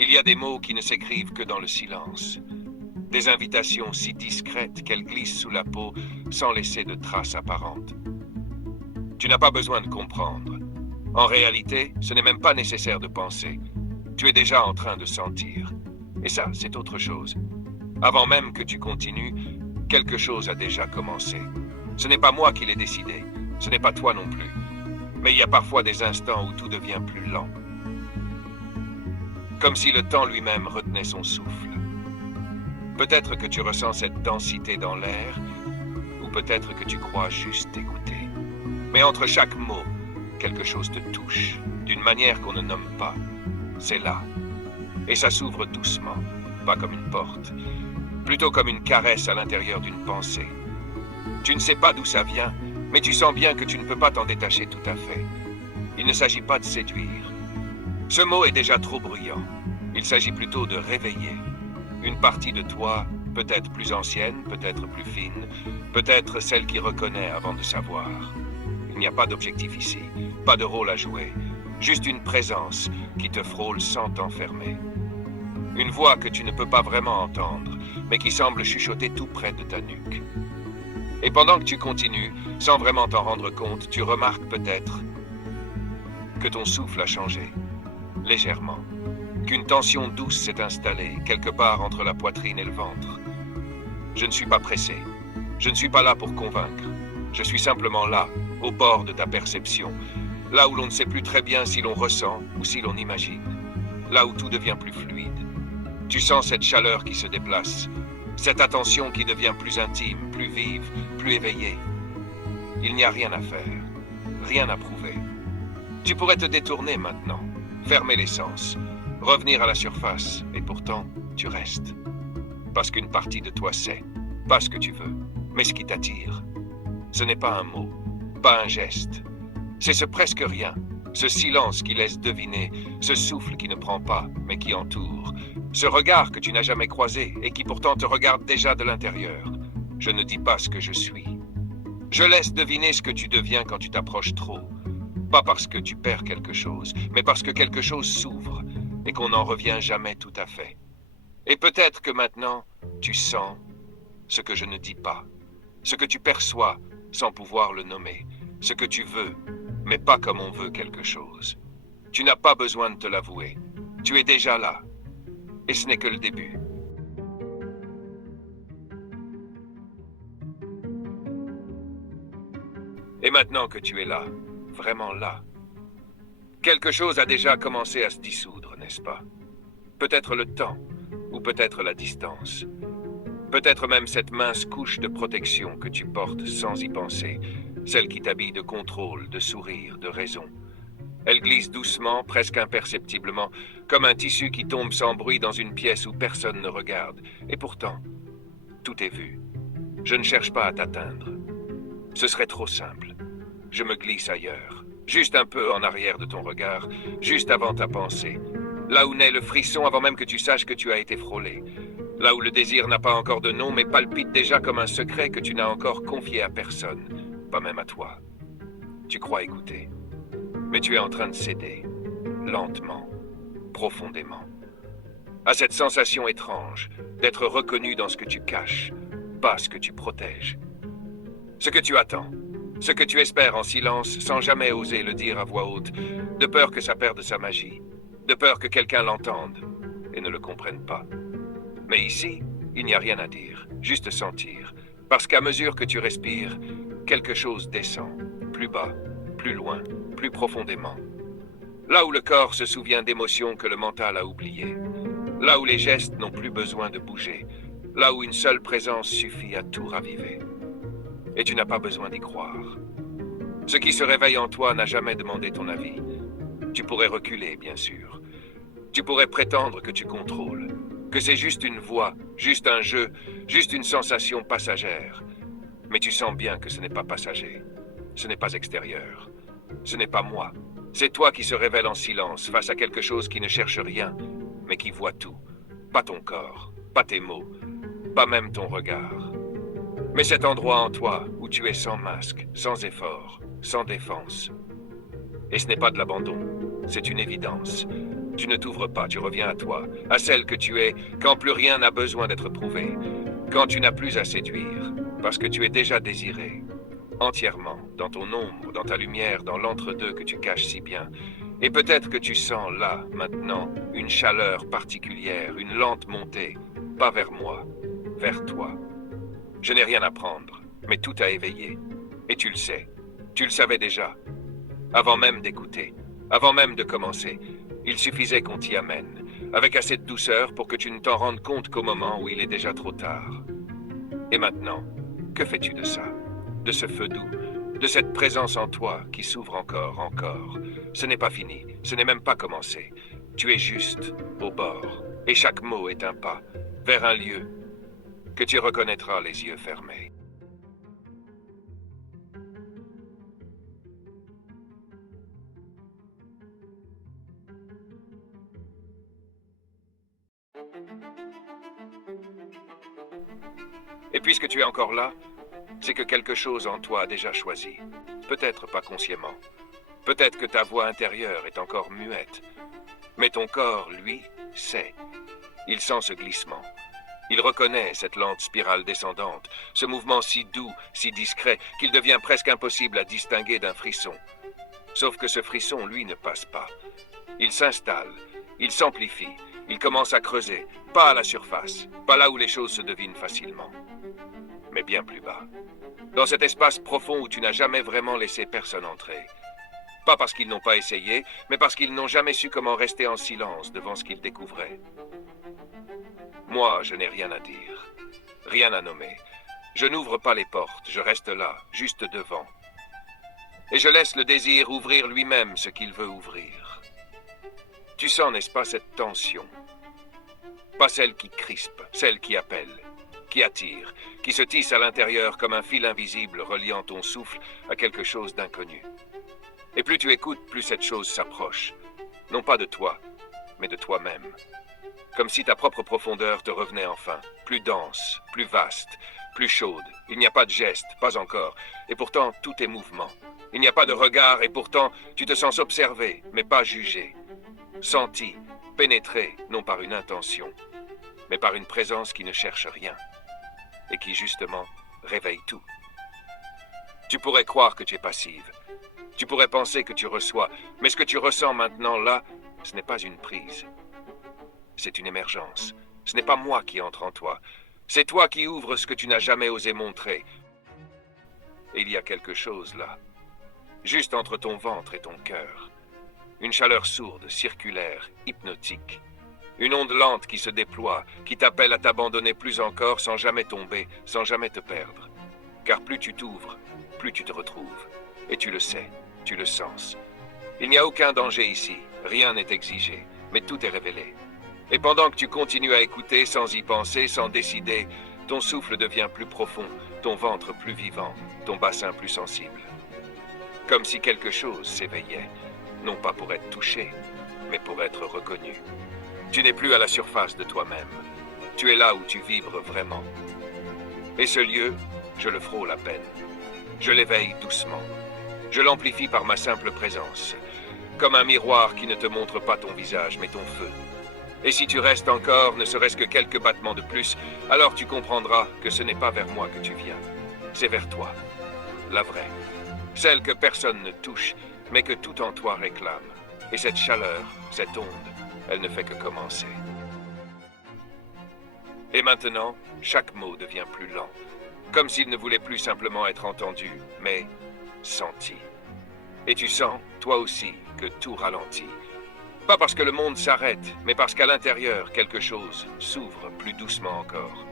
Il y a des mots qui ne s'écrivent que dans le silence. Des invitations si discrètes qu'elles glissent sous la peau sans laisser de traces apparentes. Tu n'as pas besoin de comprendre. En réalité, ce n'est même pas nécessaire de penser. Tu es déjà en train de sentir. Et ça, c'est autre chose. Avant même que tu continues, quelque chose a déjà commencé. Ce n'est pas moi qui l'ai décidé. Ce n'est pas toi non plus. Mais il y a parfois des instants où tout devient plus lent. Comme si le temps lui-même retenait son souffle. Peut-être que tu ressens cette densité dans l'air, ou peut-être que tu crois juste écouter. Mais entre chaque mot, quelque chose te touche, d'une manière qu'on ne nomme pas. C'est là. Et ça s'ouvre doucement, pas comme une porte, plutôt comme une caresse à l'intérieur d'une pensée. Tu ne sais pas d'où ça vient, mais tu sens bien que tu ne peux pas t'en détacher tout à fait. Il ne s'agit pas de séduire. Ce mot est déjà trop bruyant. Il s'agit plutôt de réveiller. Une partie de toi, peut-être plus ancienne, peut-être plus fine, peut-être celle qui reconnaît avant de savoir. Il n'y a pas d'objectif ici, pas de rôle à jouer, juste une présence qui te frôle sans t'enfermer. Une voix que tu ne peux pas vraiment entendre, mais qui semble chuchoter tout près de ta nuque. Et pendant que tu continues, sans vraiment t'en rendre compte, tu remarques peut-être que ton souffle a changé, légèrement, qu'une tension douce s'est installée, quelque part entre la poitrine et le ventre. Je ne suis pas pressé, je ne suis pas là pour convaincre, je suis simplement là, au bord de ta perception, là où l'on ne sait plus très bien si l'on ressent ou si l'on imagine, là où tout devient plus fluide. Tu sens cette chaleur qui se déplace, cette attention qui devient plus intime, plus vive, plus éveillée. Il n'y a rien à faire, rien à prouver. Tu pourrais te détourner maintenant, fermer les sens, revenir à la surface, et pourtant, tu restes. Parce qu'une partie de toi sait, pas ce que tu veux, mais ce qui t'attire. Ce n'est pas un mot, pas un geste. C'est ce presque rien, ce silence qui laisse deviner, ce souffle qui ne prend pas, mais qui entoure. Ce regard que tu n'as jamais croisé et qui pourtant te regarde déjà de l'intérieur. Je ne dis pas ce que je suis. Je laisse deviner ce que tu deviens quand tu t'approches trop. Pas parce que tu perds quelque chose, mais parce que quelque chose s'ouvre et qu'on n'en revient jamais tout à fait. Et peut-être que maintenant, tu sens ce que je ne dis pas, ce que tu perçois sans pouvoir le nommer, ce que tu veux, mais pas comme on veut quelque chose. Tu n'as pas besoin de te l'avouer. Tu es déjà là. Et ce n'est que le début. Et maintenant que tu es là, vraiment là, quelque chose a déjà commencé à se dissoudre, n'est-ce pas? Peut-être le temps, ou peut-être la distance. Peut-être même cette mince couche de protection que tu portes sans y penser, celle qui t'habille de contrôle, de sourire, de raison. Elle glisse doucement, presque imperceptiblement, comme un tissu qui tombe sans bruit dans une pièce où personne ne regarde. Et pourtant, tout est vu. Je ne cherche pas à t'atteindre. Ce serait trop simple. Je me glisse ailleurs, juste un peu en arrière de ton regard, juste avant ta pensée. Là où naît le frisson avant même que tu saches que tu as été frôlé. Là où le désir n'a pas encore de nom, mais palpite déjà comme un secret que tu n'as encore confié à personne, pas même à toi. Tu crois écouter. Mais tu es en train de céder, lentement, profondément, à cette sensation étrange d'être reconnu dans ce que tu caches, pas ce que tu protèges. Ce que tu attends, ce que tu espères en silence sans jamais oser le dire à voix haute, de peur que ça perde sa magie, de peur que quelqu'un l'entende et ne le comprenne pas. Mais ici, il n'y a rien à dire, juste sentir, parce qu'à mesure que tu respires, quelque chose descend, plus bas, plus loin, plus profondément. Là où le corps se souvient d'émotions que le mental a oubliées. Là où les gestes n'ont plus besoin de bouger. Là où une seule présence suffit à tout raviver. Et tu n'as pas besoin d'y croire. Ce qui se réveille en toi n'a jamais demandé ton avis. Tu pourrais reculer, bien sûr. Tu pourrais prétendre que tu contrôles, que c'est juste une voix, juste un jeu, juste une sensation passagère. Mais tu sens bien que ce n'est pas passager. Ce n'est pas extérieur. Ce n'est pas moi. C'est toi qui se révèle en silence face à quelque chose qui ne cherche rien, mais qui voit tout. Pas ton corps, pas tes mots, pas même ton regard. Mais cet endroit en toi où tu es sans masque, sans effort, sans défense. Et ce n'est pas de l'abandon, c'est une évidence. Tu ne t'ouvres pas, tu reviens à toi, à celle que tu es, quand plus rien n'a besoin d'être prouvé, quand tu n'as plus à séduire, parce que tu es déjà désiré, entièrement, dans ton ombre, dans ta lumière, dans l'entre-deux que tu caches si bien. Et peut-être que tu sens là, maintenant, une chaleur particulière, une lente montée, pas vers moi, vers toi. Je n'ai rien à prendre, mais tout a éveillé. Et tu le sais, tu le savais déjà, avant même d'écouter, avant même de commencer. Il suffisait qu'on t'y amène, avec assez de douceur pour que tu ne t'en rendes compte qu'au moment où il est déjà trop tard. Et maintenant, que fais-tu de ça? De ce feu doux, de cette présence en toi qui s'ouvre encore. Ce n'est pas fini, ce n'est même pas commencé. Tu es juste au bord, et chaque mot est un pas vers un lieu que tu reconnaîtras les yeux fermés. Et puisque tu es encore là, c'est que quelque chose en toi a déjà choisi. Peut-être pas consciemment. Peut-être que ta voix intérieure est encore muette. Mais ton corps, lui, sait. Il sent ce glissement. Il reconnaît cette lente spirale descendante, ce mouvement si doux, si discret, qu'il devient presque impossible à distinguer d'un frisson. Sauf que ce frisson, lui, ne passe pas. Il s'installe, il s'amplifie, il commence à creuser, pas à la surface, pas là où les choses se devinent facilement, mais bien plus bas. Dans cet espace profond où tu n'as jamais vraiment laissé personne entrer. Pas parce qu'ils n'ont pas essayé, mais parce qu'ils n'ont jamais su comment rester en silence devant ce qu'ils découvraient. Moi, je n'ai rien à dire, rien à nommer. Je n'ouvre pas les portes, je reste là, juste devant. Et je laisse le désir ouvrir lui-même ce qu'il veut ouvrir. Tu sens, n'est-ce pas, cette tension? Pas celle qui crispe, celle qui appelle, qui attire, qui se tisse à l'intérieur comme un fil invisible reliant ton souffle à quelque chose d'inconnu. Et plus tu écoutes, plus cette chose s'approche. Non pas de toi, mais de toi-même. Comme si ta propre profondeur te revenait enfin, plus dense, plus vaste, plus chaude. Il n'y a pas de geste, pas encore, et pourtant tout est mouvement. Il n'y a pas de regard, et pourtant tu te sens observé, mais pas jugé. Senti, pénétré, non par une intention, mais par une présence qui ne cherche rien, et qui justement réveille tout. Tu pourrais croire que tu es passive. Tu pourrais penser que tu reçois, mais ce que tu ressens maintenant là, ce n'est pas une prise. C'est une émergence. Ce n'est pas moi qui entre en toi. C'est toi qui ouvres ce que tu n'as jamais osé montrer. Et il y a quelque chose là, juste entre ton ventre et ton cœur. Une chaleur sourde, circulaire, hypnotique. Une onde lente qui se déploie, qui t'appelle à t'abandonner plus encore sans jamais tomber, sans jamais te perdre. Car plus tu t'ouvres, plus tu te retrouves. Et tu le sais, tu le sens. Il n'y a aucun danger ici, rien n'est exigé, mais tout est révélé. Et pendant que tu continues à écouter sans y penser, sans décider, ton souffle devient plus profond, ton ventre plus vivant, ton bassin plus sensible. Comme si quelque chose s'éveillait, non pas pour être touché, mais pour être reconnu. Tu n'es plus à la surface de toi-même. Tu es là où tu vibres vraiment. Et ce lieu, je le frôle à peine. Je l'éveille doucement. Je l'amplifie par ma simple présence, comme un miroir qui ne te montre pas ton visage, mais ton feu. Et si tu restes encore, ne serait-ce que quelques battements de plus, alors tu comprendras que ce n'est pas vers moi que tu viens. C'est vers toi, la vraie. Celle que personne ne touche, mais que tout en toi réclame. Et cette chaleur, cette onde, elle ne fait que commencer. Et maintenant, chaque mot devient plus lent, comme s'il ne voulait plus simplement être entendu, mais senti. Et tu sens, toi aussi, que tout ralentit. Pas parce que le monde s'arrête, mais parce qu'à l'intérieur, quelque chose s'ouvre plus doucement encore.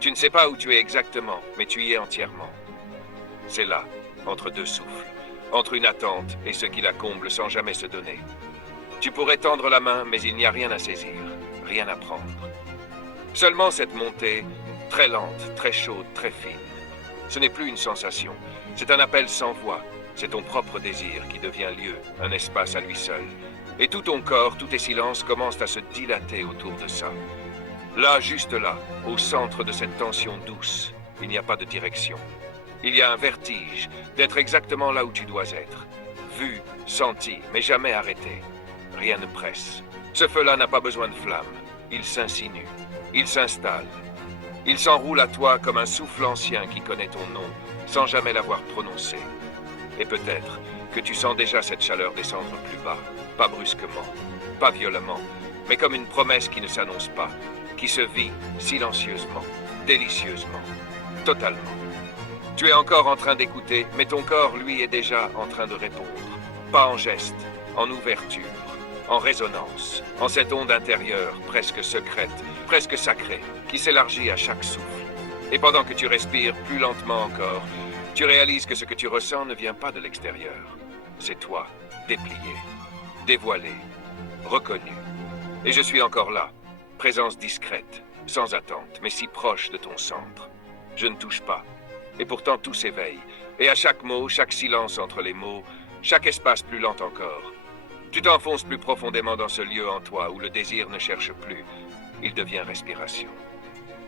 Tu ne sais pas où tu es exactement, mais tu y es entièrement. C'est là, entre deux souffles, entre une attente et ce qui la comble sans jamais se donner. Tu pourrais tendre la main, mais il n'y a rien à saisir, rien à prendre. Seulement cette montée, très lente, très chaude, très fine. Ce n'est plus une sensation, c'est un appel sans voix. C'est ton propre désir qui devient lieu, un espace à lui seul. Et tout ton corps, tous tes silences commencent à se dilater autour de ça. Là, juste là, au centre de cette tension douce, il n'y a pas de direction. Il y a un vertige d'être exactement là où tu dois être. Vu, senti, mais jamais arrêté. rien ne presse. Ce feu-là n'a pas besoin de flamme. Il s'insinue, il s'installe. Il s'enroule à toi comme un souffle ancien qui connaît ton nom, sans jamais l'avoir prononcé. Et peut-être que tu sens déjà cette chaleur descendre plus bas, pas brusquement, pas violemment, mais comme une promesse qui ne s'annonce pas, qui se vit silencieusement, délicieusement, totalement. Tu es encore en train d'écouter, mais ton corps, lui, est déjà en train de répondre. Pas en geste, en ouverture, en résonance, en cette onde intérieure, presque secrète, presque sacrée, qui s'élargit à chaque souffle. Et pendant que tu respires plus lentement encore, tu réalises que ce que tu ressens ne vient pas de l'extérieur. C'est toi, déplié, dévoilé, reconnu. Et je suis encore là, présence discrète, sans attente, mais si proche de ton centre. Je ne touche pas. Et pourtant tout s'éveille. Et à chaque mot, chaque silence entre les mots, chaque espace plus lent encore, tu t'enfonces plus profondément dans ce lieu en toi où le désir ne cherche plus. Il devient respiration.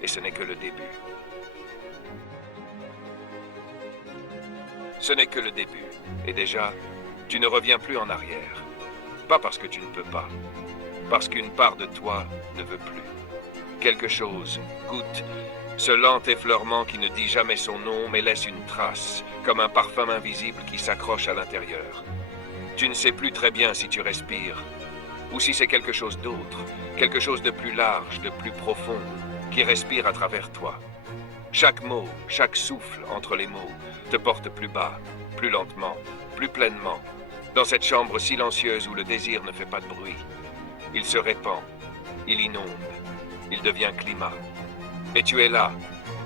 Et ce n'est que le début. Ce n'est que le début. Et déjà, tu ne reviens plus en arrière. Pas parce que tu ne peux pas. Parce qu'une part de toi ne veut plus. Quelque chose goûte ce lent effleurement qui ne dit jamais son nom mais laisse une trace, comme un parfum invisible qui s'accroche à l'intérieur. Tu ne sais plus très bien si tu respires, ou si c'est quelque chose d'autre, quelque chose de plus large, de plus profond, qui respire à travers toi. Chaque mot, chaque souffle entre les mots te porte plus bas, plus lentement, plus pleinement, dans cette chambre silencieuse où le désir ne fait pas de bruit. Il se répand, il inonde, il devient climat. Et tu es là,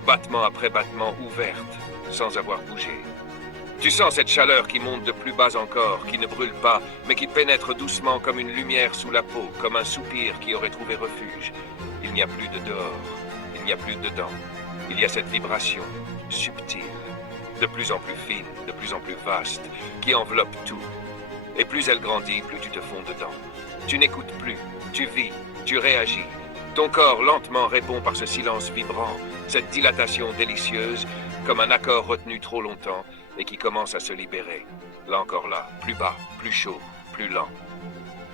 battement après battement, ouverte, sans avoir bougé. Tu sens cette chaleur qui monte de plus bas encore, qui ne brûle pas, mais qui pénètre doucement comme une lumière sous la peau, comme un soupir qui aurait trouvé refuge. Il n'y a plus de dehors, il n'y a plus de dedans. Il y a cette vibration, subtile, de plus en plus fine, de plus en plus vaste, qui enveloppe tout. Et plus elle grandit, plus tu te fonds dedans. Tu n'écoutes plus, tu vis, tu réagis. Ton corps lentement répond par ce silence vibrant, cette dilatation délicieuse, comme un accord retenu trop longtemps et qui commence à se libérer. Là encore là, plus bas, plus chaud, plus lent.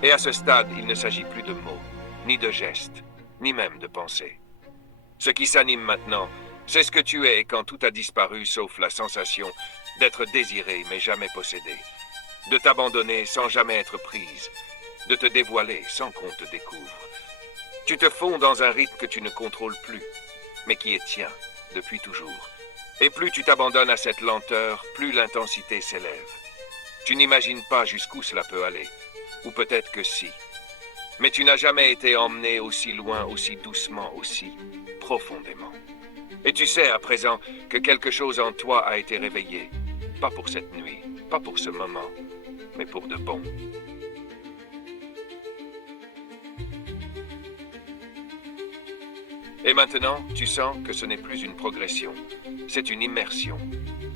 Et à ce stade, il ne s'agit plus de mots, ni de gestes, ni même de pensées. Ce qui s'anime maintenant, c'est ce que tu es quand tout a disparu sauf la sensation d'être désiré mais jamais possédé, de t'abandonner sans jamais être prise, de te dévoiler sans qu'on te découvre. Tu te fonds dans un rythme que tu ne contrôles plus, mais qui est tien, depuis toujours. Et plus tu t'abandonnes à cette lenteur, plus l'intensité s'élève. Tu n'imagines pas jusqu'où cela peut aller, ou peut-être que si. Mais tu n'as jamais été emmené aussi loin, aussi doucement, aussi profondément. Et tu sais à présent que quelque chose en toi a été réveillé, pas pour cette nuit, pas pour ce moment, mais pour de bon. Et maintenant, tu sens que ce n'est plus une progression, c'est une immersion.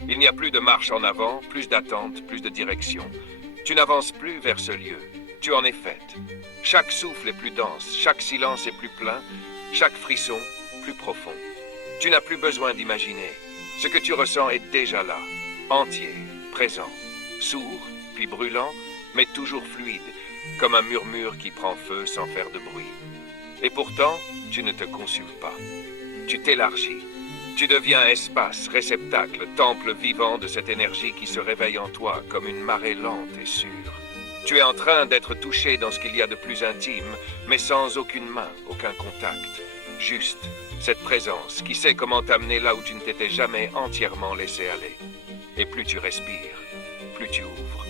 Il n'y a plus de marche en avant, plus d'attente, plus de direction. Tu n'avances plus vers ce lieu, tu en es faite. Chaque souffle est plus dense, chaque silence est plus plein, chaque frisson plus profond. Tu n'as plus besoin d'imaginer. Ce que tu ressens est déjà là, entier, présent, sourd, puis brûlant, mais toujours fluide, comme un murmure qui prend feu sans faire de bruit. Et pourtant, tu ne te consumes pas. Tu t'élargis. Tu deviens espace, réceptacle, temple vivant de cette énergie qui se réveille en toi comme une marée lente et sûre. Tu es en train d'être touché dans ce qu'il y a de plus intime, mais sans aucune main, aucun contact. Juste cette présence qui sait comment t'amener là où tu ne t'étais jamais entièrement laissé aller. Et plus tu respires, plus tu ouvres,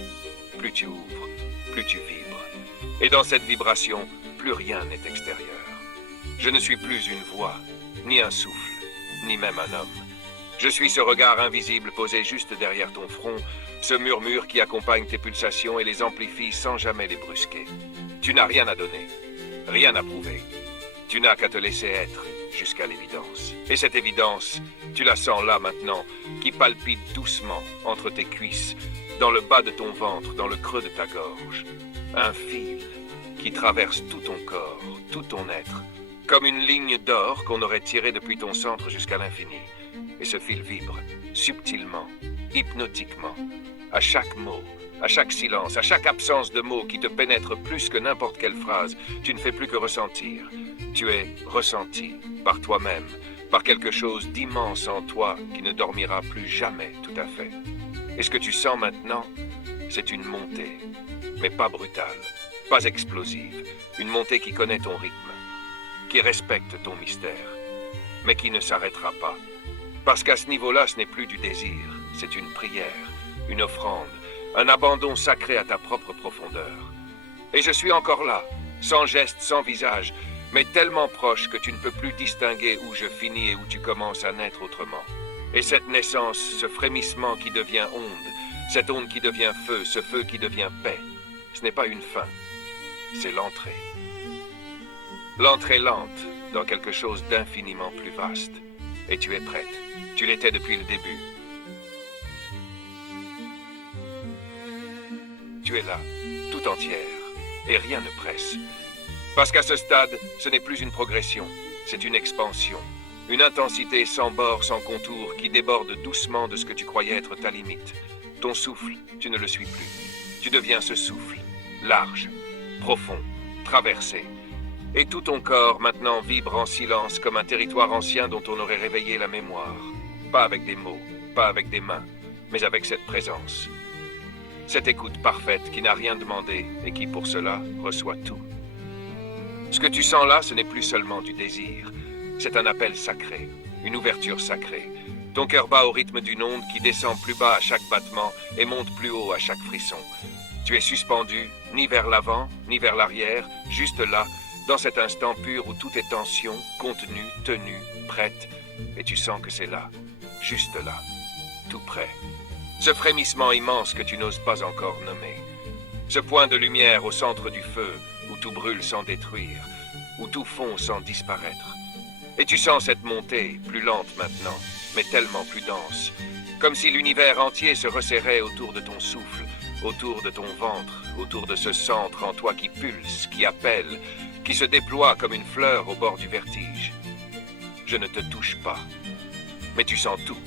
plus tu ouvres, plus tu vibres. Et dans cette vibration, plus rien n'est extérieur. Je ne suis plus une voix, ni un souffle, ni même un homme. Je suis ce regard invisible posé juste derrière ton front, ce murmure qui accompagne tes pulsations et les amplifie sans jamais les brusquer. Tu n'as rien à donner, rien à prouver. Tu n'as qu'à te laisser être jusqu'à l'évidence. Et cette évidence, tu la sens là maintenant, qui palpite doucement entre tes cuisses, dans le bas de ton ventre, dans le creux de ta gorge. Un fil qui traverse tout ton corps, tout ton être, comme une ligne d'or qu'on aurait tirée depuis ton centre jusqu'à l'infini. Et ce fil vibre, subtilement, hypnotiquement, à chaque mot, à chaque silence, à chaque absence de mots qui te pénètre plus que n'importe quelle phrase, tu ne fais plus que ressentir. Tu es ressenti par toi-même, par quelque chose d'immense en toi qui ne dormira plus jamais tout à fait. Et ce que tu sens maintenant, c'est une montée, mais pas brutale, pas explosive, une montée qui connaît ton rythme, qui respecte ton mystère, mais qui ne s'arrêtera pas. Parce qu'à ce niveau-là, ce n'est plus du désir, c'est une prière, une offrande, un abandon sacré à ta propre profondeur. Et je suis encore là, sans geste, sans visage, mais tellement proche que tu ne peux plus distinguer où je finis et où tu commences à naître autrement. Et cette naissance, ce frémissement qui devient onde, cette onde qui devient feu, ce feu qui devient paix, ce n'est pas une fin, c'est l'entrée. L'entrée lente dans quelque chose d'infiniment plus vaste. Et tu es prête. Tu l'étais depuis le début. Tu es là, tout entière, et rien ne presse. Parce qu'à ce stade, ce n'est plus une progression, c'est une expansion. Une intensité sans bord, sans contour, qui déborde doucement de ce que tu croyais être ta limite. Ton souffle, tu ne le suis plus. Tu deviens ce souffle, large, profond, traversé. Et tout ton corps maintenant vibre en silence comme un territoire ancien dont on aurait réveillé la mémoire. Pas avec des mots, pas avec des mains, mais avec cette présence. Cette écoute parfaite qui n'a rien demandé et qui, pour cela, reçoit tout. Ce que tu sens là, ce n'est plus seulement du désir. C'est un appel sacré, une ouverture sacrée. Ton cœur bat au rythme d'une onde qui descend plus bas à chaque battement et monte plus haut à chaque frisson. Tu es suspendu, ni vers l'avant, ni vers l'arrière, juste là, dans cet instant pur où tout est tension, contenu, tenue, prête, et tu sens que c'est là, juste là, tout près. Ce frémissement immense que tu n'oses pas encore nommer. Ce point de lumière au centre du feu, où tout brûle sans détruire, où tout fond sans disparaître. Et tu sens cette montée, plus lente maintenant, mais tellement plus dense, comme si l'univers entier se resserrait autour de ton souffle, autour de ton ventre, autour de ce centre en toi qui pulse, qui appelle, qui se déploie comme une fleur au bord du vertige. Je ne te touche pas, mais tu sens tout,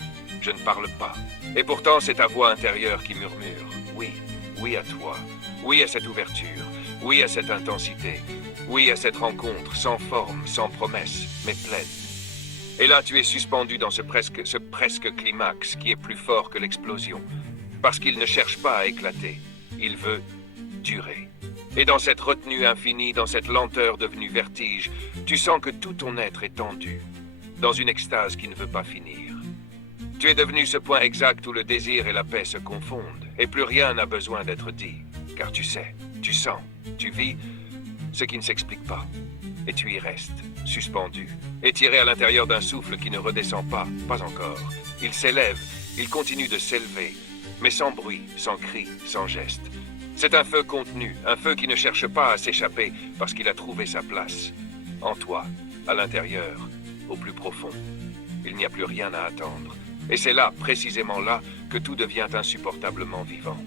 je ne parle pas. Et pourtant c'est ta voix intérieure qui murmure, oui, oui à toi, oui à cette ouverture, oui à cette intensité, oui à cette rencontre sans forme, sans promesse, mais pleine. Et là tu es suspendu dans ce presque climax qui est plus fort que l'explosion, parce qu'il ne cherche pas à éclater, il veut durer. Et dans cette retenue infinie, dans cette lenteur devenue vertige, tu sens que tout ton être est tendu, dans une extase qui ne veut pas finir. Tu es devenu ce point exact où le désir et la paix se confondent, et plus rien n'a besoin d'être dit, car tu sais, tu sens, tu vis ce qui ne s'explique pas. Et tu y restes, suspendu, étiré à l'intérieur d'un souffle qui ne redescend pas, pas encore. Il s'élève, il continue de s'élever, mais sans bruit, sans cri, sans geste. C'est un feu contenu, un feu qui ne cherche pas à s'échapper parce qu'il a trouvé sa place. En toi, à l'intérieur, au plus profond. Il n'y a plus rien à attendre. Et c'est là, précisément là, que tout devient insupportablement vivant.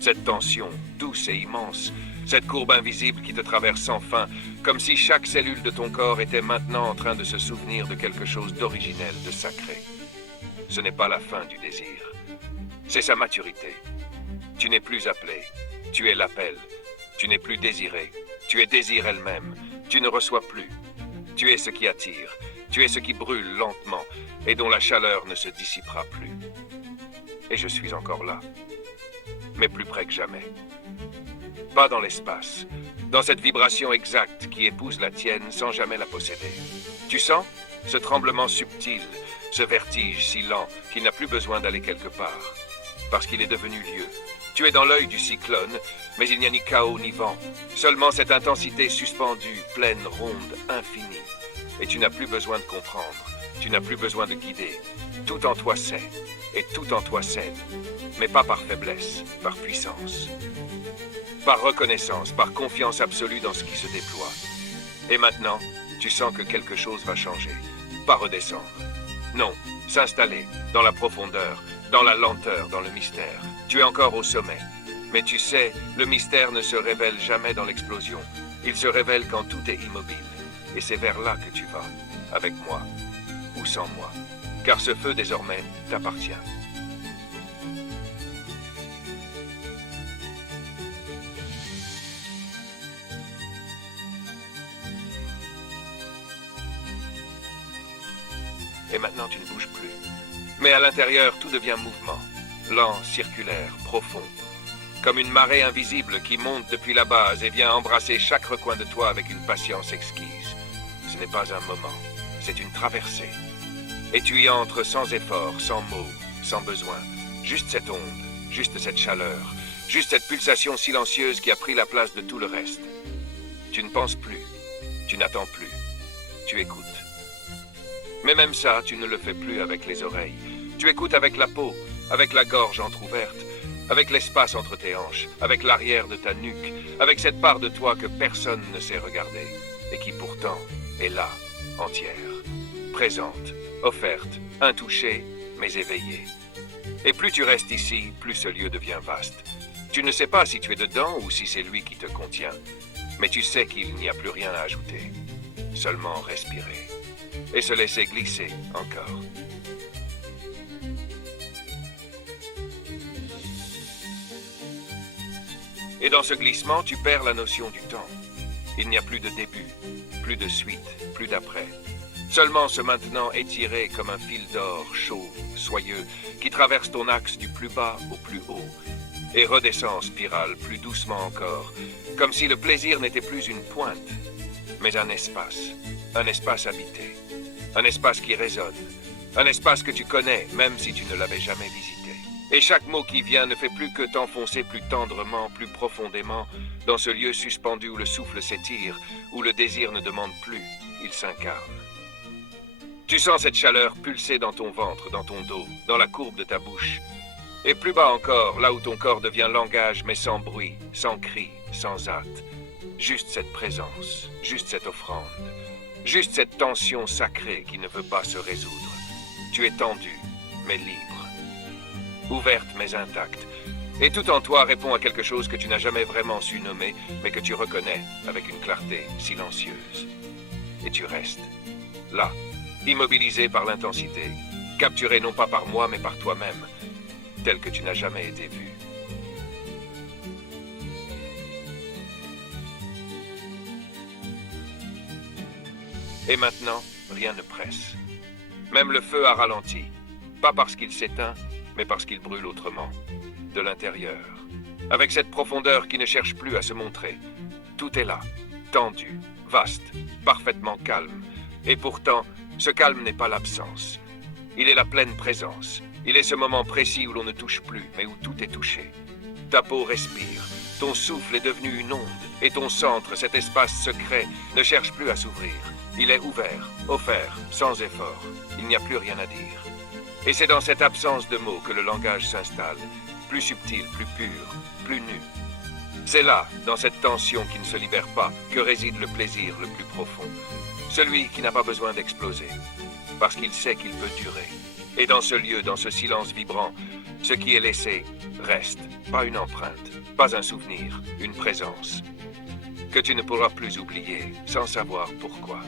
Cette tension, douce et immense, cette courbe invisible qui te traverse sans fin, comme si chaque cellule de ton corps était maintenant en train de se souvenir de quelque chose d'originel, de sacré. Ce n'est pas la fin du désir. C'est sa maturité. Tu n'es plus appelé, tu es l'appel. Tu n'es plus désiré, tu es désir elle-même. Tu ne reçois plus. Tu es ce qui attire, tu es ce qui brûle lentement et dont la chaleur ne se dissipera plus. Et je suis encore là, mais plus près que jamais. Pas dans l'espace, dans cette vibration exacte qui épouse la tienne sans jamais la posséder. Tu sens ce tremblement subtil, ce vertige si lent qu'il n'a plus besoin d'aller quelque part, parce qu'il est devenu lieu. Tu es dans l'œil du cyclone, mais il n'y a ni chaos ni vent, seulement cette intensité suspendue, pleine, ronde, infinie. Et tu n'as plus besoin de comprendre, tu n'as plus besoin de guider. Tout en toi sait, et tout en toi cède, mais pas par faiblesse, par puissance. Par reconnaissance, par confiance absolue dans ce qui se déploie. Et maintenant, tu sens que quelque chose va changer, pas redescendre. Non, s'installer dans la profondeur, dans la lenteur, dans le mystère. Tu es encore au sommet. Mais tu sais, le mystère ne se révèle jamais dans l'explosion. Il se révèle quand tout est immobile. Et c'est vers là que tu vas, avec moi, ou sans moi. Car ce feu, désormais, t'appartient. et maintenant tu ne bouges plus. Mais à l'intérieur, tout devient mouvement, lent, circulaire, profond. Comme une marée invisible qui monte depuis la base et vient embrasser chaque recoin de toi avec une patience exquise. Ce n'est pas un moment, c'est une traversée. Et tu y entres sans effort, sans mots, sans besoin. Juste cette onde, juste cette chaleur, juste cette pulsation silencieuse qui a pris la place de tout le reste. Tu ne penses plus, tu n'attends plus, tu écoutes. Mais même ça, tu ne le fais plus avec les oreilles. Tu écoutes avec la peau, avec la gorge entr'ouverte, avec l'espace entre tes hanches, avec l'arrière de ta nuque, avec cette part de toi que personne ne sait regarder, et qui pourtant est là, entière, présente, offerte, intouchée, mais éveillée. Et plus tu restes ici, plus ce lieu devient vaste. Tu ne sais pas si tu es dedans ou si c'est lui qui te contient, mais tu sais qu'il n'y a plus rien à ajouter, seulement respirer, et se laisser glisser encore. Et dans ce glissement, tu perds la notion du temps. Il n'y a plus de début, plus de suite, plus d'après. Seulement ce maintenant étiré comme un fil d'or, chaud, soyeux, qui traverse ton axe du plus bas au plus haut, et redescend en spirale plus doucement encore, comme si le plaisir n'était plus une pointe, mais un espace habité, un espace qui résonne, un espace que tu connais, même si tu ne l'avais jamais visité. Et chaque mot qui vient ne fait plus que t'enfoncer plus tendrement, plus profondément, dans ce lieu suspendu où le souffle s'étire, où le désir ne demande plus, il s'incarne. Tu sens cette chaleur pulser dans ton ventre, dans ton dos, dans la courbe de ta bouche. Et plus bas encore, là où ton corps devient langage, mais sans bruit, sans cri, sans hâte. Juste cette présence, juste cette offrande, juste cette tension sacrée qui ne veut pas se résoudre. Tu es tendu, mais libre. Ouverte mais intacte. Et tout en toi répond à quelque chose que tu n'as jamais vraiment su nommer, mais que tu reconnais avec une clarté silencieuse. Et tu restes, là, immobilisé par l'intensité, capturé non pas par moi, mais par toi-même, tel que tu n'as jamais été vu. Et maintenant, rien ne presse. Même le feu a ralenti, pas parce qu'il s'éteint, mais parce qu'il brûle autrement, de l'intérieur, avec cette profondeur qui ne cherche plus à se montrer. Tout est là, tendu, vaste, parfaitement calme. Et pourtant, ce calme n'est pas l'absence. Il est la pleine présence. Il est ce moment précis où l'on ne touche plus, mais où tout est touché. Ta peau respire, ton souffle est devenu une onde, et ton centre, cet espace secret, ne cherche plus à s'ouvrir. Il est ouvert, offert, sans effort. Il n'y a plus rien à dire. Et c'est dans cette absence de mots que le langage s'installe, plus subtil, plus pur, plus nu. C'est là, dans cette tension qui ne se libère pas, que réside le plaisir le plus profond. Celui qui n'a pas besoin d'exploser, parce qu'il sait qu'il peut durer. Et dans ce lieu, dans ce silence vibrant, ce qui est laissé reste, pas une empreinte, pas un souvenir, une présence, que tu ne pourras plus oublier, sans savoir pourquoi.